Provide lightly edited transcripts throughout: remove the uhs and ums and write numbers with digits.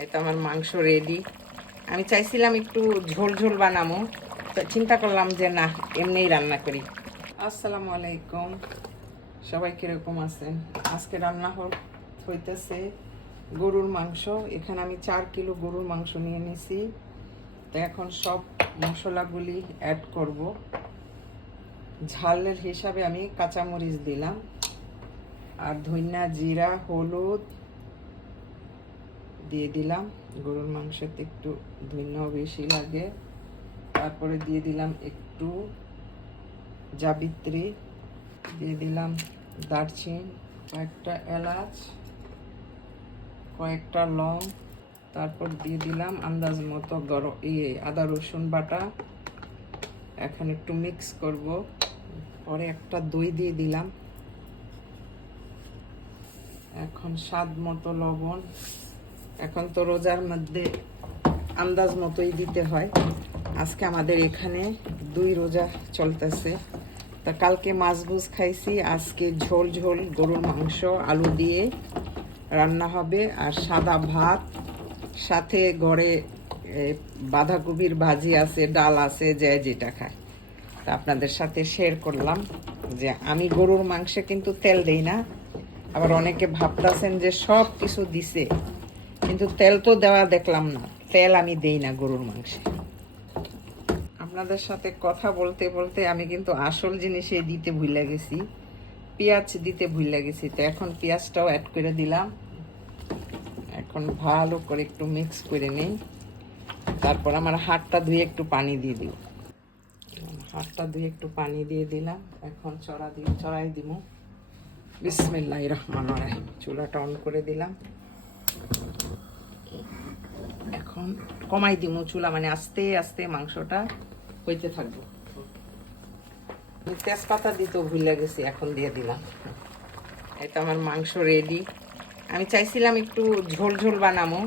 এই তো আমার মাংস রেডি। আমি চাইছিলাম একটু ঝোল ঝোল বানাবো, তো চিন্তা করলাম যে না, এমনিই রান্না করি। আসসালামু আলাইকুম, সবাই কিরকম আছেন? আজকে রান্না হইতেছে গরুর মাংস। এখানে আমি 4 কিলো গরুর মাংস নিয়ে নিছি। তো এখন সব মশলাগুলি অ্যাড করব। ঝালের হিসাবে আমি কাঁচামরিচ দিলাম, আর ধনিয়া, জিরা, হলুদ দিয়ে দিলাম। গরুর মাংসতে একটু ধনিয়াও বেশি লাগে। তারপরে দিয়ে দিলাম একটু জাবিত্রী, দিয়ে দিলাম দারচিনি, কয়েকটা এলাচ, কয়েকটা লং। তারপর দিয়ে দিলাম আন্দাজ মতো আদা রসুন বাটা। এখন একটু মিক্স করব। পরে একটা দই দিয়ে দিলাম। এখন স্বাদ মতো লবণ। এখন তো রোজার মধ্যে আন্দাজ মতোই দিতে হয়। আজকে আমাদের এখানে 2 রোজা চলতেছে। তা কালকে মাছ ভুজ খাইছি, আজকে ঝোল ঝোল গরুর মাংস আলু দিয়ে রান্না হবে, আর সাদা ভাত, সাথে ঘরে বাঁধাকপির ভাজি আছে, ডাল আছে, যে যেটা খায়। তা আপনাদের সাথে শেয়ার করলাম যে আমি গরুর মাংসে কিন্তু তেল দেই না। আবার অনেকে ভাবতেছেন যে সব কিছু দিছে, কিন্তু তেল তো দেওয়া দেখলাম না। তেল আমি দেই না গরুর মাংসে। আপনাদের সাথে কথা বলতে বলতে আমি কিন্তু আসল জিনিসে দিতে ভুলে গেছি, পেঁয়াজ দিতে ভুলে গেছি। তো এখন পেঁয়াজটাও অ্যাড করে দিলাম। এখন ভালো করে একটু মিক্স করে নিই। তারপর আমার হাতটা ধুয়ে একটু পানি দিয়ে দিই। হাতটা ধুয়ে একটু পানি দিয়ে দিলাম। এখন চড়াই দিব। বিসমিল্লাহির রহমানির রহিম। চুলাটা অন করে দিলাম। এখন কমাই দিব চুলা, মানে আস্তে আস্তে মাংসটা হইতে থাকবো। তেজপাতা দিতেও ভুলে গেছি, এখন দিয়ে দিলাম। এটা আমার মাংস রেডি। আমি চাইছিলাম একটু ঝোল ঝোল বানাবো,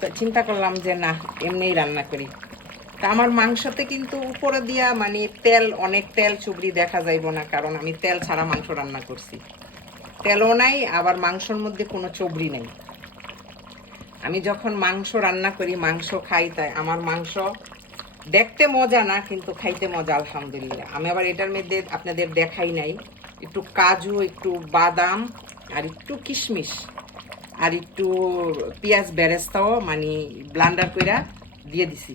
তো চিন্তা করলাম যে না, এমনিই রান্না করি। তা আমার মাংসতে কিন্তু উপরে দিয়া মানে অনেক তেল চুবড়ি দেখা যাইব না, কারণ আমি তেল ছাড়া মাংস রান্না করছি। তেলও নাই, আবার মাংসর মধ্যে কোনো চবড়ি নাই। আমি যখন মাংস রান্না করি, মাংস খাই, তাই আমার মাংস দেখতে মজা না, কিন্তু খাইতে মজা আলহামদুলিল্লাহ। আমি আবার এটার মধ্যে আপনাদের দেখাই নাই, একটু কাজু, একটু বাদাম, আর একটু কিশমিশ, আর একটু পেঁয়াজ বেরেস্তাও মানে ব্লান্ডার কইরা দিয়ে দিছি।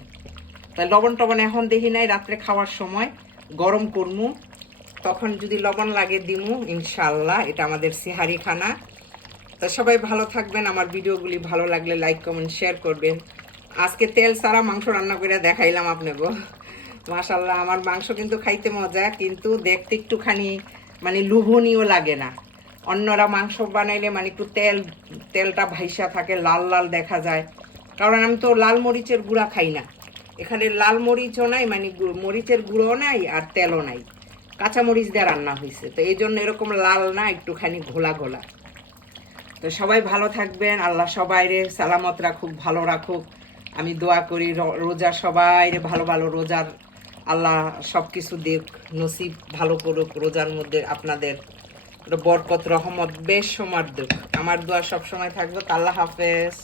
তাই লবণ টবণ এখন দেখি নাই, রাত্রে খাওয়ার সময় গরম করমু, তখন যদি লবণ লাগে দিমু ইনশাল্লাহ। এটা আমাদের সিহারি খানা। তা সবাই ভালো থাকবেন। আমার ভিডিওগুলি ভালো লাগলে লাইক, কমেন্ট, শেয়ার করবেন। আজকে তেল ছাড়া মাংস রান্না করে দেখাইলাম আপনাকে। মাশাল্লাহ, আমার মাংস কিন্তু খাইতে মজা, কিন্তু দেখতে একটুখানি মানে লোভনীয় লাগে না। অন্যরা মাংস বানাইলে মানে একটু তেলটা ভাইসা থাকে, লাল লাল দেখা যায়। কারণ আমি তো লাল মরিচের গুঁড়া খাই না। এখানে লাল মরিচও নাই, মানে মরিচের গুঁড়োও নাই, আর তেলও নাই। কাঁচা মরিচ দিয়ে রান্না হয়েছে, তো এই জন্য এরকম লাল না, একটুখানি ঘোলা ঘোলা। তো সবাই ভালো থাকবেন। আল্লাহ সবাইরে সালামত রাখুক, ভালো রাখুক। আমি দোয়া করি রোজা সবাইরে ভালো ভালো রোজার আল্লাহ সব কিছু দেখ, নসিব ভালো করুক। রোজার মধ্যে আপনাদের বরকত, রহমত, বেশ সময় দেখ। আমার দোয়া সবসময় থাকবে। আল্লাহ হাফেজ।